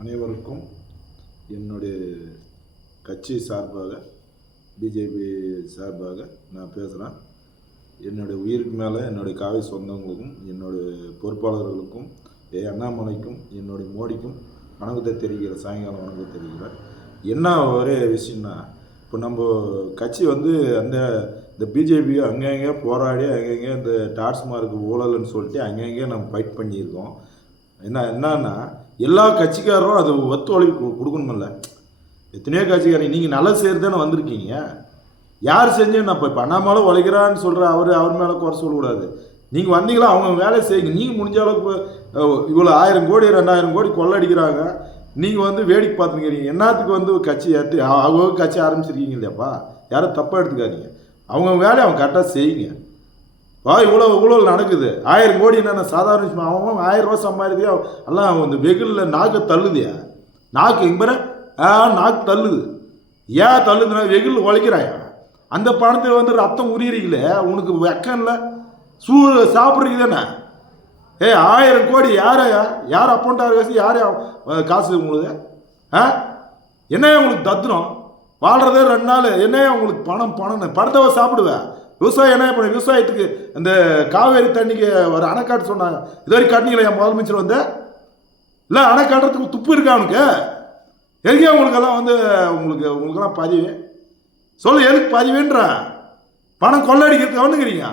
அனைவருக்கும் என்னுடைய கட்சி சார்பாக பிஜேபி சார்பாக நான் பேசுகிறேன். என்னுடைய உயிருக்கு மேலே என்னுடைய காவி சொந்தங்களுக்கும் என்னுடைய பொறுப்பாளர்களுக்கும் அண்ணாமலைக்கும் என்னுடைய மோடிக்கும் வணக்கத்தை தெரிவிக்கிறேன். சாயங்காலம் வணக்கத்தை தெரிவிக்கிறேன். என்ன ஒரே விஷயம்னா, இப்போ நம்ம கட்சி இந்த பிஜேபி அங்கங்கே போராடி அங்கங்கே இந்த டாஸ்மார்க்கு ஊழல்னு சொல்லிட்டு அங்கங்கே நம்ம ஃபைட் பண்ணியிருக்கோம். என்னன்னா எல்லா கட்சிக்காரரும் அது ஒத்துழைப்பு கொடுக்கணுமில்ல. எத்தனையோ கட்சிக்காரங்க நீங்கள் நல்லது செய்கிறது தானே வந்திருக்கீங்க. யார் செஞ்சேன்னு இப்போ அண்ணாமலை உழைக்கிறான்னு சொல்கிற அவர் மேலே குறை சொல்லக்கூடாது. நீங்கள் வந்தீங்களா அவங்க வேலையை செய்யுங்க. நீங்கள் முடிஞ்ச அளவுக்கு இவ்வளோ 1000 கோடி 2000 கோடி கொள்ளடிக்கிறாங்க. நீங்கள் வேடிக்கை பார்த்துக்கிறீங்க. என்னத்துக்கு கட்சி அவங்க கட்சி ஆரம்பிச்சிருக்கீங்க இல்லையாப்பா. யாரும் தப்பாக எடுத்துக்காதீங்க. அவங்க வேலையை அவங்க கரெக்டாக செய்யுங்க. இவ்வளோ ஊழல் நடக்குது. 1000 கோடி என்னென்ன சாதாரண விஷயம். அவன் 1000 ரூபா சம்பாதிதியா எல்லாம் இந்த வெகுலில் நாக்கு தள்ளுதியா. நாக்கு இங்கே நாக்கு தள்ளுது. ஏன் தள்ளுதுன்னா வெகுல் உழைக்கிறாயா. அந்த பணத்தை ரத்தம் உரியறீங்களே, உனக்கு வெக்கம் இல்லை. சாப்பிட்றீங்க தானே. 1000 கோடி யார் அப்போன்ட்டார் காசு, யார் காசு உங்களுக்கு? என்ன உங்களுக்கு தத்துனம்? வாழ்கிறதே 2 நாள். என்ன உங்களுக்கு பணத்தை சாப்பிடுவேன். விவசாயம் என்ன பண்ண? விவசாயத்துக்கு அந்த காவேரி தண்ணிக்கு ஒரு அணை காட்ட சொன்னாங்க. இது வரைக்கும் காட்டினீங்களா? என் முதலமைச்சர் இல்லை அணை காட்டுறதுக்கு துப்பு இருக்கா அவனுக்கு? எதுக்கே உங்களுக்கெல்லாம் உங்களுக்கெல்லாம் பதிவு சொல்லு. எதுக்கு பதிவுன்றான்? பணம் கொள்ளடிக்கிறதுக்கு அவனுங்கிறீங்க.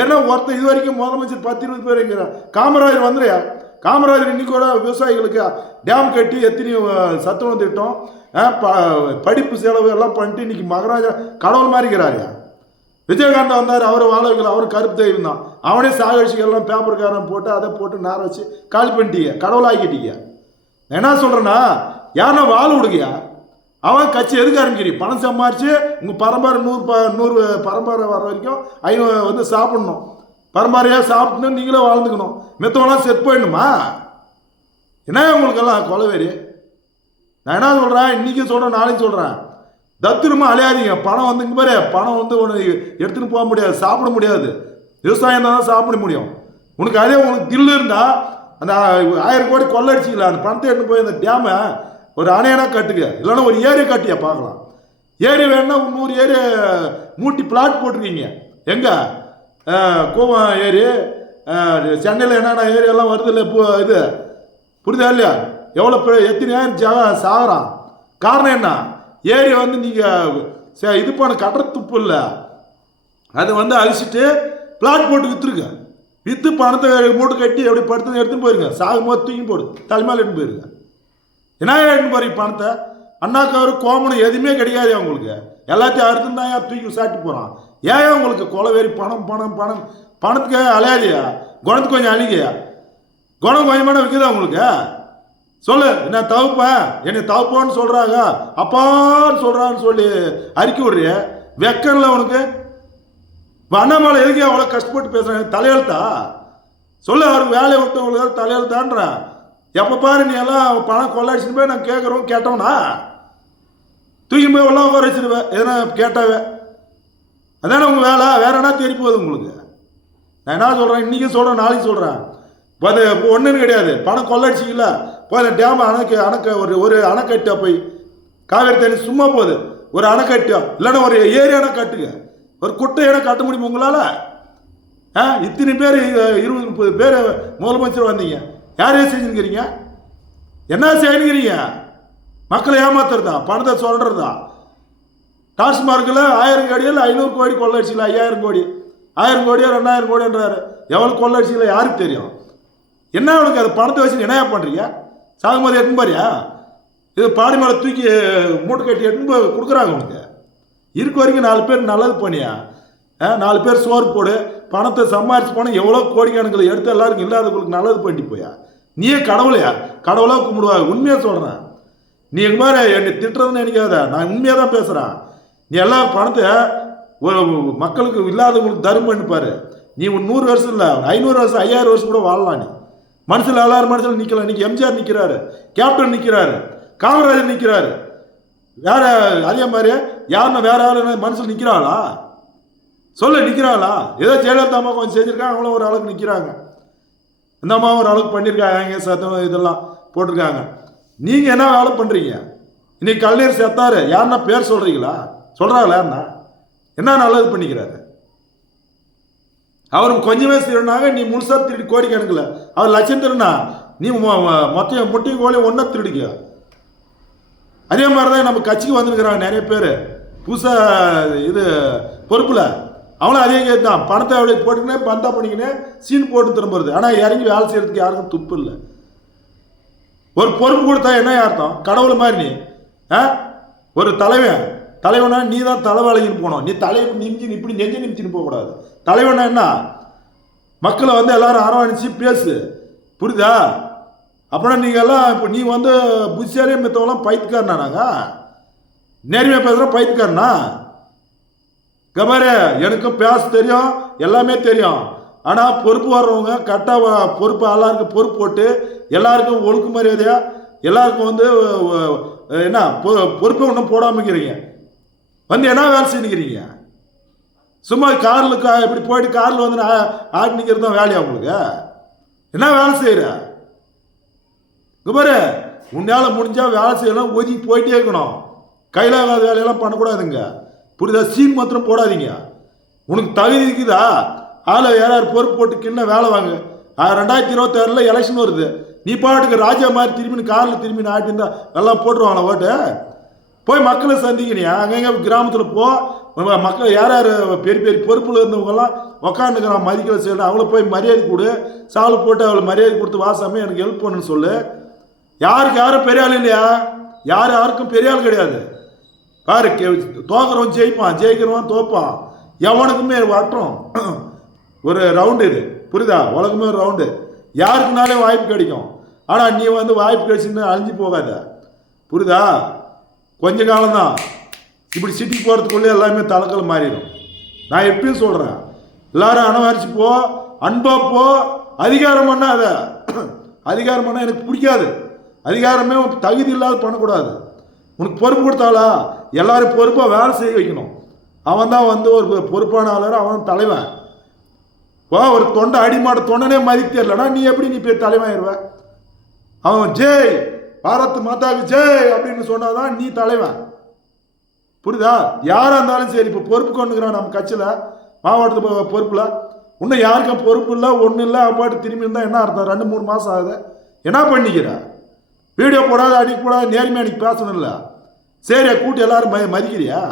ஏன்னா ஒருத்தர் இது வரைக்கும் முதலமைச்சர் 10-20 பேர் இருக்கிறார். காமராஜர் வந்துடுறியா? காமராஜர் இன்னைக்கு கூட விவசாயிகளுக்கு டேம் கட்டி எத்தனையோ சத்துணவு திட்டம் படிப்பு செலவு எல்லாம் பண்ணிட்டு இன்னைக்கு மகாராஜா கடவுள் மாதிரி இருக்கிறாரியா. விஜயகாந்த் வந்தார், அவர் வாழ வைக்கல. அவர் கருப்பு தெய்வம் தான். அவனே சாகடிச்சிக்கெல்லாம் பேப்பர்காரன் போட்டு அதை போட்டு நார வச்சு காலி பண்ணிட்டீங்க, கடவுளாக்கிட்டீங்க. என்ன சொல்கிறேன்னா, யாருன்னா வாழ விடுங்கயா. அவன் கட்சி எதுக்கு ஆரம்பிக்கிறீங்க? பணம் சம்பாரிச்சு உங்கள் பரம்பரை 100 பரம்பரை வர வரைக்கும் 500 சாப்பிடணும். பரம்பரையாக சாப்பிட்டு நீங்களே வாழ்ந்துக்கணும். மெத்தவெல்லாம் செட் போயிடணுமா? என்ன உங்களுக்கெல்லாம் கொலவேரி? நான் என்ன சொல்கிறேன், இன்றைக்கி சொல்கிறேன், நாளைக்கு சொல்கிறேன். தத்துருமா அலையாதீங்க. பணம் இங்கே பாரு, பணம் ஒன்று எடுத்துகிட்டு போக முடியாது, சாப்பிட முடியாது. விவசாயம் தான் சாப்பிட முடியும். உனக்கு அதே உங்களுக்கு தில்லு இருந்தால் அந்த 1000 கோடி கொள்ளடிச்சிக்கலாம். அந்த பணத்தை எடுத்து போய் அந்த டேமை ஒரு அணையனா கட்டுங்க, இல்லைன்னா ஒரு ஏரியை கட்டியா பார்க்கலாம். ஏரி வேணுன்னா 100 ஏரி மூட்டி பிளாட் போட்டிருக்கீங்க. எங்கே? கோவம் ஏரி, சென்னையில் என்னென்ன ஏரியெல்லாம் வருது இல்லை? இது புரியுதா இல்லையா? எவ்வளோ எத்தனை சாகுறான். காரணம் என்ன? ஏரி நீங்கள் இது பண்ண கட்டுற துப்பு இல்லை. அது அழிச்சிட்டு பிளாட் போட்டு விற்றுருங்க. விற்று பணத்தை மூட்டை கட்டி எப்படி படுத்து எடுத்துன்னு போயிருங்க. சாகும்போது தூக்கி போடு, தலைமையில் எடுத்துன்னு போயிருங்க. என்ன எடுத்துன்னு போறீங்க பணத்தை? அண்ணாக்கவர் கோமனம் எதுவுமே கிடையாது அவங்களுக்கு. எல்லாத்தையும் அறுத்துன்னு தான் தூக்கி சாட்டி போகிறான். ஏன் உங்களுக்கு கொலவேரி? பணத்துக்கு அலையாதியா? குணத்துக்கு கொஞ்சம் அழிகையா? குணம் கொஞ்சமான விற்குதா உங்களுக்கு? சொல்லு. என்ன தவிப்பேன், என்னை தவிப்பான்னு சொல்கிறாங்க, அப்பான்னு சொல்கிறான்னு சொல்லி அறிக்கை விடுறிய. வெக்கம்ல உனக்கு? அண்ணாமலை எதுக்கு அவ்வளோ கஷ்டப்பட்டு பேசுகிறாங்க? தலையெழுத்தா? சொல்லு. அவருக்கு வேலையை விட்டவங்களுக்கு தலையெழுத்தான்றேன். எப்போ பாரு நீ எல்லாம் பணம் கொள்ளாடிச்சுன்னு போய் நான் கேட்டோம்னா தூக்கி போய் எல்லாம் குறைச்சிடுவேன். எதனா கேட்டாவே அதானே உங்கள் வேலை. வேற என்ன தெரிய போகுது உங்களுக்கு? நான் என்ன சொல்கிறேன், இன்றைக்கும் சொல்கிறேன், நாளைக்கு சொல்கிறேன். அது ஒன்றுன்னு கிடையாது. பணம் கொள்ளடிச்சிக்கல போய் அந்த டேம் அணைக்க ஒரு அணைக்கட்டா போய் காவேரி தண்ணி சும்மா போகுது. ஒரு அணைக்கட்டா இல்லைன்னா ஒரு ஏரி அணை கட்டுங்க. ஒரு குட்டை இடம் கட்ட முடியும் உங்களால்? இத்தனை பேர் 20-30 பேர் முதலமைச்சர் வந்தீங்க. யாரையும் செஞ்சுக்கிறீங்க? என்ன செய்யுங்கிறீங்க? மக்களை ஏமாத்துறதா? பணத்தை சொல்கிறதா? டாஸ்மார்க்கில் 1000 கோடியில் 500 கோடி கொள்ளடிச்சிக்கல. 5000 கோடி 1000 கோடியோ 2000 கோடின்றாரு. எவ்வளோ கொள்ளடிச்சிக்கல யாருக்கு தெரியும்? என்ன அவனுக்கு அது பணத்தை வச்சு என்னையா பண்ணுறீங்க? சாகும்போது எட்டுன்னு பாரியா? இது பாடி மேலே தூக்கி மூட்டை கட்டி எட்டுன்னு போய் கொடுக்குறாங்க. உனக்கு இருக்க வரைக்கும் 4 பேர் நல்லது பண்ணியா? 4 பேர் சோறு போடு. பணத்தை சம்பாரிச்சு போனால் எவ்வளோ கோடிக்கணக்கில் எடுத்து எல்லாருக்கும் இல்லாதவங்களுக்கு நல்லது பண்ணி போயா? நீயே கடவுளையா? கடவுளாக கும்பிடுவாங்க. உண்மையாக சொல்கிறேன். நீ எங்கள் மாதிரி என்னை திட்டுறதுன்னு நினைக்காத. நான் உண்மையாக தான் பேசுகிறேன். நீ எல்லா பணத்தை ஒரு மக்களுக்கு இல்லாதவங்களுக்கு தரும் பண்ணிப்பாரு. நீ 100 வருஷம் இல்லை, 500 வருஷம் 5000 வருஷம் கூட வாழலாம். நீ மனசில் எல்லாரும் மனசில் நிற்கலாம். இன்னைக்கு எம்ஜிஆர் நிற்கிறாரு, கேப்டன் நிற்கிறாரு, காமராஜர் நிற்கிறாரு. வேற அதே மாதிரி யாருன்னா வேற யாரும் மனசில் நிற்கிறாளா? சொல்லு, நிற்கிறாளா? ஏதோ ஜெயலலிதா அம்மா கொஞ்சம் செஞ்சுருக்காங்க, அவங்களும் ஒரு அளவுக்கு நிற்கிறாங்க. இந்த அம்மா ஒரு அளவுக்கு பண்ணியிருக்காங்க. சத்தம் இதெல்லாம் போட்டிருக்காங்க. நீங்கள் என்ன வேலை பண்ணுறீங்க? இன்னைக்கு கலைஞர் செத்தாரு, யாருன்னா பேர் சொல்கிறீங்களா? சொல்கிறாங்களா? யாருன்னா என்ன நல்லது பண்ணிக்கிறாரு? அவர் கொஞ்சமே திருடினாங்க, நீ முழுசாக திருடி கோடி கணக்கில். அவர் லட்சம் திருடினா நீ மொத்த முட்டையும் கோழி ஒன்றா திருடிக்க. அதே மாதிரி தான் நம்ம கட்சிக்கு வந்துருக்கிறாங்க நிறைய பேர் புதுசாக இது பொறுப்பில். அவனும் அதே கேட்டு தான், பணத்தை அப்படி போட்டுக்கினே பந்தா பண்ணிக்கினே சீன் போட்டு திரும்புறது. ஆனால் இறங்கி வேலை செய்யறதுக்கு யாருக்கும் துப்பு இல்லை. ஒரு பொறுப்பு கொடுத்தா என்ன அர்த்தம்? கடவுள் மாதிரி நீ ஒரு தலைவனா நீ தான் தலைவாளையின்னு போனோம். நீ தலையை நிமிச்சு இப்படி நெஞ்சு நிமிச்சுன்னு போகக்கூடாது. தலைவனா என்ன? மக்களை வந்து எல்லாரும் அரவணைச்சு பேசு, புரியுதா? அப்படின்னா நீங்கள் எல்லாம் இப்போ நீ வந்து புத்திசாலியே மித்தவங்களாம் பைத்துக்காரனா? நாங்கள் நேர்மையாக பேசுகிறோம் பைத்துக்காரனா? கபாரே எனக்கும் பேச தெரியும், எல்லாமே தெரியும். ஆனால் பொறுப்பு வர்றவங்க கரெக்டாக பொறுப்பு எல்லாருக்கும் பொறுப்பு போட்டு எல்லாருக்கும் ஒழுக்கு மரியாதையாக எல்லாருக்கும் வந்து என்ன பொறுப்பை ஒன்றும் போடாமக்கிறீங்க. வந்து என்ன வேலை செய்யுங்கிறீங்க? சும்மா காரில் இப்படி போயிட்டு காரில் வந்து ஆட்டி நிற்கிறது தான் வேலையா உங்களுக்கு? என்ன வேலை செய்கிற? பாரு, உன்னால் முடிஞ்சால் வேலை செய்யலாம், ஒதுக்கி போயிட்டே இருக்கணும். கையில் ஆகாத வேலையெல்லாம் பண்ணக்கூடாதுங்க, புரியுதா? சீன் மாத்திரம் போடாதீங்க. உனக்கு தகுதி இருக்குதா? ஆளை யாராவது பொறுப்பு போட்டு கிண்ண வேலை வாங்க. 2026 எலெக்ஷன் வருது. நீ பாட்டுக்கு ராஜா மாதிரி திரும்பி காரில் திரும்பி ஆட்டிருந்தா எல்லாம் போட்டுருவாங்களா ஓட்டு? போய் மக்களை சந்திக்கணியா? அங்கங்கே கிராமத்தில் போ, மக்கள் யார் யார் பெரிய பெரிய பொறுப்பில் இருந்தவங்கெல்லாம் உக்காந்துக்கிறான் மதிக்கலை செய்யணும். அவளை போய் மரியாதை கொடு, சாவில் போட்டு அவளை மரியாதை கொடுத்து வாசாமே எனக்கு ஹெல்ப் பண்ணுன்னு சொல்லு. யாருக்கு யாரும் பெரிய ஆள் இல்லையா? யாருக்கும் பெரிய ஆள் கிடையாது. பாரு, தோக்குறவன் ஜெயிப்பான், ஜெயிக்கிறவன் தோப்பான். எவனுக்குமே வட்டம் ஒரு ரவுண்டு இது, புரியுதா? உலகமே ஒரு ரவுண்டு. யாருக்குனாலே வாய்ப்பு கிடைக்கும். ஆனால் நீ வந்து வாய்ப்பு கிடைச்சுன்னு அழிஞ்சு போகாத, புரியுதா? கொஞ்ச காலம்தான். இப்படி சிட்டிக்கு போகிறதுக்குள்ளே எல்லாமே தலைக்கல் மாறிடும். நான் எப்பயும் சொல்கிறேன், எல்லாரும் அனவரிச்சு போ, அன்பா போ. அதிகாரம் பண்ணால் அதை அதிகாரம் பண்ணால் எனக்கு பிடிக்காது. அதிகாரமே தகுதி இல்லாத பண்ணக்கூடாது. உனக்கு பொறுப்பு கொடுத்தாளா எல்லாரும் பொறுப்பாக வேலை செய்ய வைக்கணும். அவன் தான் வந்து ஒரு பொறுப்பான ஆளர், அவன் தலைவன். ஒரு தொண்டை அடிமாட தொண்டனே மதிக்க தெரியலனா நீ எப்படி நீ போய் தலைவன்? அவன் ஜெய் பாரத் மாதாக்கு ஜெய் அப்படின்னு சொன்னாதான் நீ தலைவன், புரியுதா? யாராக இருந்தாலும் சரி. இப்போ பொறுப்பு கொண்டுக்கிறான் நம்ம கட்சியில், மாவட்டத்து பொறுப்பில். இன்னும் யாருக்கும் பொறுப்பு இல்லை, ஒன்றும் இல்லை. அப்பாட்டு திரும்பி இருந்தால் என்ன அர்த்தம்? 2-3 மாதம் ஆகுது. என்ன பண்ணிக்கிற? வீடியோ போடாத, அடிக்க போடாத, நேர்மையாக அன்றைக்கி பேசணும்ல. சரியா கூட்டி எல்லாரும் மதிக்கிறியா?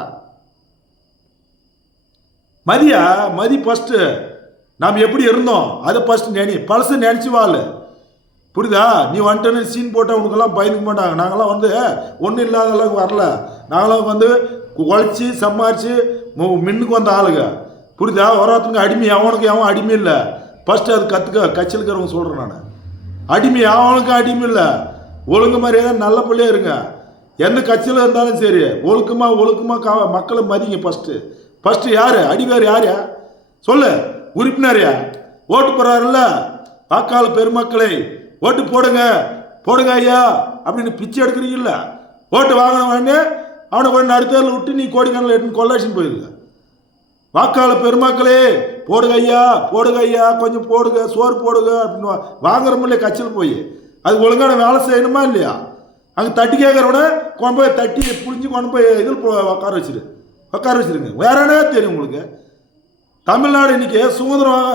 மதியா மதி ஃபஸ்ட்டு. நாம் எப்படி இருந்தோம் அதை ஃபஸ்ட்டு பழசு நினச்சி வாழ், புரியுதா? நீ வந்துட்டு சீன் போட்டால் உனக்கெல்லாம் பயந்துக்க மாட்டாங்க. நாங்களாம் வந்து ஒன்றும் இல்லாத அளவுக்கு வரல. நாங்களாம் வந்து உழைச்சி சம்பாரிச்சு மின்னுக்கு வந்த ஆளுங்க, புரியுதா? ஒருத்தனுக்கு அடிமை, அவனுக்கு அவன் அடிமை இல்லை. ஃபஸ்ட்டு அது கற்றுக்க. கட்சியில் இருக்கிறவங்க சொல்கிறேன் நான், அடிமை அவனுக்கு அடிமை இல்லை. ஒழுங்கு மாதிரியே நல்ல பிள்ளையே இருங்க. எந்த கட்சியில் இருந்தாலும் சரி, ஒழுக்கமாக மக்களை மதிங்க. ஃபஸ்ட்டு யார் அடிவேர்? யாரையா சொல்லு? உறுப்பினரையா? ஓட்டு போடுறாருல்ல, வாக்காளர் பெருமக்களை ஓட்டு போடுங்க ஐயா அப்படின்னு பிச்சை எடுக்கிறீங்கல்ல. ஓட்டு வாங்கினவனே அவனை கொஞ்சம் நடுத்தரில் விட்டு நீ கோடிக்கணக்கில் எடுத்து கொள்ளாச்சின்னு போயிருக்க. வாக்காளர் பெருமக்களே போடுங்க ஐயா, கொஞ்சம் போடுங்க, சோறு போடுங்க அப்படின்னு வாங்குறோமில்ல கட்சியில் போய். அது ஒழுங்கான வேலை செய்யணுமா இல்லையா? அங்கே தட்டி கேட்குறவன கொண்டு போய் தட்டி புளிஞ்சு கொண்டு போய் இதில் உட்கார வச்சிருங்க. வேற என்ன தெரியும் உங்களுக்கு? தமிழ்நாடு இன்னைக்கு சுதந்திரம்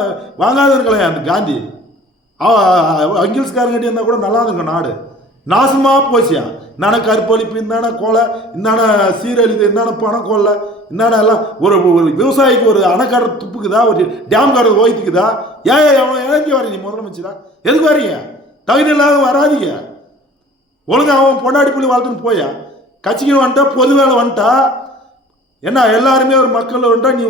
வாங்காத இருக்கலாம். அந்த காந்தி அங்கிலீஷ்காரங்கிட்ட இருந்தால் கூட நல்லா இருங்க. நாடு நாசமாக போச்சியா. இந்தான கருப்பொழிப்பு, இந்தான கொலை, இந்தான சீரழிவு, இந்தான பணம் கொள்ளை, இந்தான எல்லாம். ஒரு விவசாயிக்கு ஒரு அணைக்கார துப்புக்குதா, ஒரு டேம் கார ஓய்த்துக்குதா? அவன் இறங்கி வரீங்க முதலமைச்சரா? எதுக்கு வரீங்க? தகுதி இல்லாத வராதிங்க. ஒழுங்காக அவன் பொண்டாடி புள்ளி வளர்த்துன்னு போயா. கட்சிக்கு வந்துட்டா, பொது வேலை வந்துட்டா என்ன எல்லாருமே ஒரு மக்கள் வந்துட்டா நீ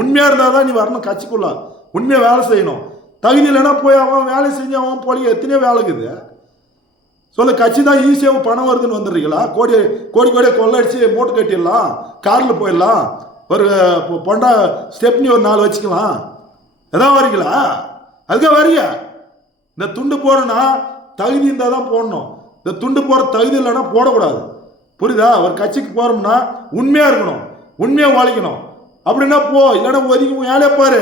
உண்மையாக இருந்தால் தான் நீ வரணும் கட்சிக்குள்ள. உண்மையாக வேலை செய்யணும். தகுதி இல்லைன்னா போய் அவன் வேலை செஞ்சு அவன் போலி எத்தனையோ வேலைக்குது. சொல்ல கட்சி தான் ஈஸியாக பணம் வருதுன்னு வந்துடுறீங்களா? கோடியே கொள்ளடிச்சு மூட்டை கட்டிடலாம், காரில் போயிடலாம், ஒரு பொண்டா ஸ்டெப்னி ஒரு 4 வச்சுக்கலாம். எதாவது வரீங்களா? அதுக்காக வரீங்க. இந்த துண்டு போடணும்னா தகுதி இருந்தால் தான் போடணும். இந்த துண்டு போட தகுதி இல்லைன்னா போடக்கூடாது, புரியுதா? ஒரு கட்சிக்கு போகிறோம்னா உண்மையாக இருக்கணும், உண்மையாக உழைக்கணும். அப்படின்னா போ, இல்லைன்னா ஒதுக்கி வேலையை பாரு.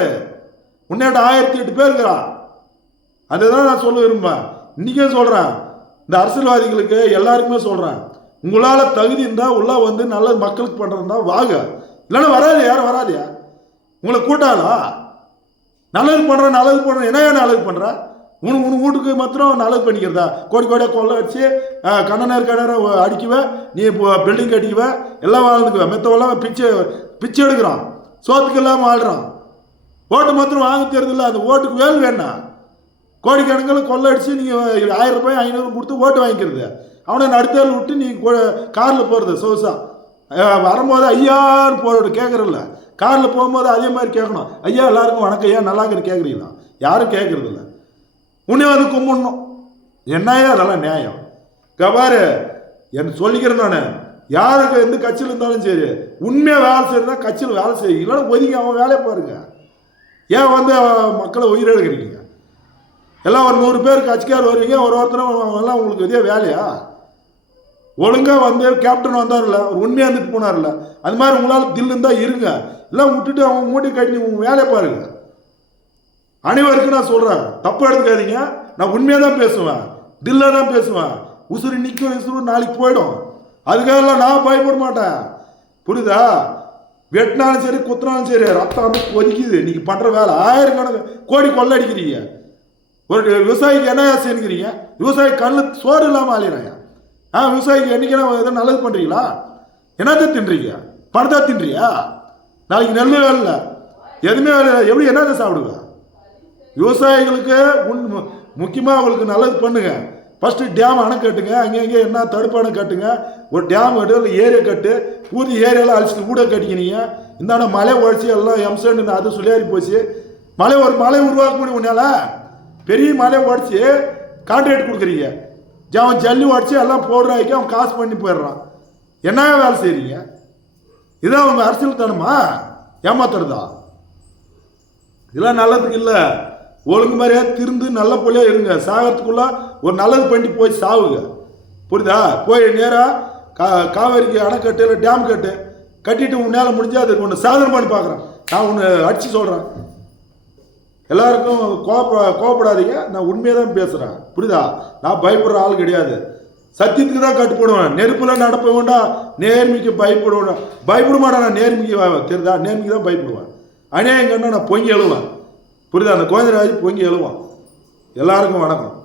உன்னிட்ட 1008 பேர் இருக்கிறான். அதுதான் நான் சொல்ல விரும்பேன். இன்றைக்கே சொல்கிறேன், இந்த அரசியல்வாதிகளுக்கு எல்லாருக்குமே சொல்கிறேன், உங்களால் தகுதி இருந்தால் உள்ள வந்து நல்ல மக்களுக்கு பண்ணுறதா வாங்க, இல்லைன்னா வராது, யாரும் வராதியா? உங்களை கூட்டாளா? நல்லது பண்ணுறேன் என்ன நல்லது பண்ணுற? உனக்கு வீட்டுக்கு மாத்திரம் நல்லது பண்ணிக்கிறதா? கோடி கோடியாக கொள்ள அடிச்சு கண்ணனர் அடிக்குவேன், நீ இப்போ பில்டிங் கட்டிக்குவேன், எல்லாம் வாழ்ந்துக்குவேன், மெத்தவெல்லாம் பிச்சை எடுக்கிறான், சோத்துக்கு இல்லாமல் வாழ்கிறான். ஓட்டு மாத்திரம் வாங்க தெரியுதில்ல, அந்த ஓட்டுக்கு வேலை வேணா. கோடிக்கணக்கில் கொள்ள அடிச்சு நீங்கள் 1000 ரூபாய் 500 கொடுத்து ஓட்டு வாங்கிக்கிறது, அவனை நடுத்தேல் விட்டு நீ காரில் போகிறது சொகுசா வரும்போது ஐயான்னு போட கேட்குறதில்ல, காரில் போகும்போது அதே மாதிரி கேட்கணும், ஐயா எல்லாருக்கும் வணக்கம், ஐயா நல்லா இருக்கிற கேட்குறீங்களா? யாரும் கேட்குறதில்ல. உன்னே வந்து கும்பிடணும். என்னையா அதெல்லாம் நியாயம்? கபாரு என்ன சொல்லிக்கிறேன் நான், யாருக்கு எந்த கட்சியில் இருந்தாலும் சரி உண்மையாக வேலை செய்யறதா கட்சியில் வேலை செய்ய, இல்லைன்னா ஒதுங்கி அவன் வேலையை பாருங்க. ஏன் வந்து மக்களை உயிரிழக்கிறீங்க? எல்லாம் ஒரு 100 பேர் கட்சிக்கார் வருவீங்க, ஒருத்தரும் எல்லாம் உங்களுக்கு இதே வேலையா? ஒழுங்காக வந்து கேப்டன் வந்தார்ல, அவர் உண்மையாக இருந்துட்டு போனார்ல, அது மாதிரி உங்களால் தில் இருந்தால் இருங்க, எல்லாம் விட்டுட்டு அவங்க மூட்டை கட்டி உங்கள் வேலையை பாருங்க. அனைவருக்கும் நான் சொல்கிறேன், தப்பு எடுத்துக்காதீங்க. நான் உண்மையாக தான் பேசுவேன், தில்லாக தான் பேசுவேன். உசுறு நிற்கும், உசுறு நாளைக்கு போயிடும். அதுக்காகலாம் நான் பயப்பட மாட்டேன், புரியுதா? வெட்டினாலும் சரி குத்தினாலும் சரி ரத்தம் வந்து கொதிக்குது. நீங்கள் பண்ணுற வேலை 1000 கணக்கு கோடி கொள்ள அடிக்கிறீங்க. ஒரு விவசாயிக்கு என்ன செய்யுங்கிறீங்க? விவசாயி கண்ணு சோறு இல்லாமல் ஆளிறாங்க. விவசாயிக்கு என்னைக்கு எதுவும் நல்லது பண்ணுறீங்களா? என்னத்தை தின்றீங்க? பணத்தை தின்றியா? நாளைக்கு நெல் வேலை இல்லை, எதுவுமே வேலை இல்லை, எப்படி என்னத்தை சாப்பிடுங்க? விவசாயிகளுக்கு முக்கியமாக அவங்களுக்கு நல்லது பண்ணுங்க. ஃபஸ்ட்டு டேம் அணை கட்டுங்க, அங்கே என்ன தடுப்பு அணை கட்டுங்க, ஒரு டேம் கட்டு, இல்லை ஏரியா கட்டு, பூர்த்தி ஏரியாலாம் அழிச்சிட்டு கூட கட்டிக்கினீங்க. இந்தாண்ட மழை உழைச்சி எல்லாம் எம்சன் அது சொல்லியாரி போச்சு. ஒரு மழை உருவாக்க முடியும் உன்னால? பெரிய மழையை உடச்சி கான்ட்ராக்ட் கொடுக்குறீங்க, அவன் ஜல்லி உடச்சி எல்லாம் போடுறாக்கி அவன் காசு பண்ணி போயிடுறான். என்ன வேலை செய்கிறீங்க? இதான் அவங்க அரசியல் தனமா? ஏமாத்துறதா? இதெல்லாம் நல்லதுக்கு இல்லை. ஒழுங்கு மாதிரியா திருந்து நல்ல போலியா இருங்க. சாகிறதுக்குள்ள ஒரு நல்லது பண்ணிட்டு போய் சாவுங்க, புரியுதா? போய் நேராக காவேரிக்கு அணை கட்டு, இல்லை டேம் கட்டிட்டு உன்னால முடிஞ்சா அதுக்கு ஒன்று சாதனை பண்ணி பார்க்குறேன். நான் ஒன்று அடித்து சொல்கிறேன், எல்லாருக்கும் கோவப்படாதீங்க. நான் உண்மையாக தான் பேசுகிறேன், புரியுதா? நான் பயப்படுற ஆள் கிடையாது. சத்தியத்துக்கு தான் கட்டுப்படுவேன். நெருப்பில் நடப்ப வேண்டாம், நேர்மைக்கு பயப்படுவேன். பயப்பட மாட்டேன் நான், நேர்மைக்கு தெரியுதா? நேர்மைக்கு தான் பயப்படுவேன். அநேகம் கண்ணா நான் பொங்கி எழுவேன், புரியுதா? அந்த கோவிந்தராஜ் பொங்கி எழுவான். எல்லாருக்கும் வணக்கம்.